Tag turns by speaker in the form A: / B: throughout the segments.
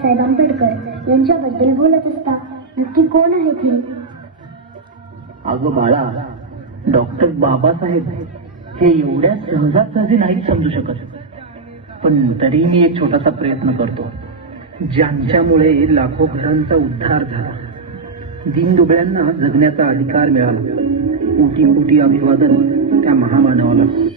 A: बाबासाहेब आंबेडकर यांच्याबद्दल बोलत असता नक्की कोण आहेत हे?
B: अगं बाळा डॉक्टर बाबासाहेब हे एवढ्या सहजासहजी नाही समजू शकत. पण तरी मी एक छोटासा प्रयत्न करतो. ज्यांच्यामुळे लाखो घरांचा उद्धार झाला दिनदुबळ्यांना जगण्याचा अधिकार मिळाला. कोटी कोटी अभिवादन त्या महामानवाला.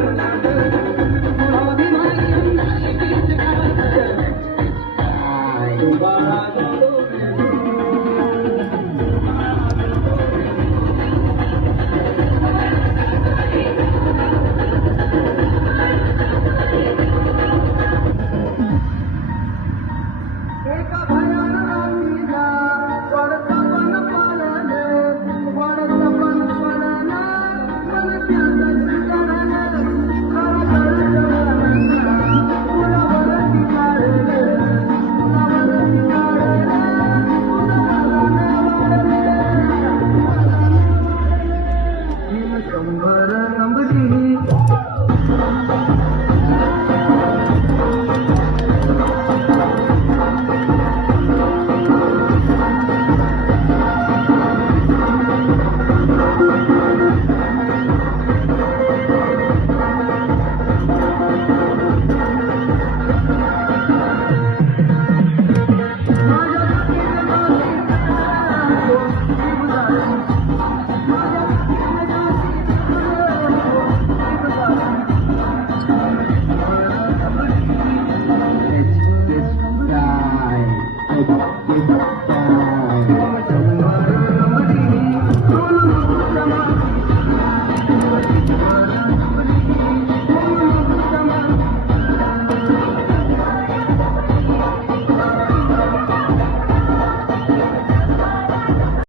C: Thank you. Oh.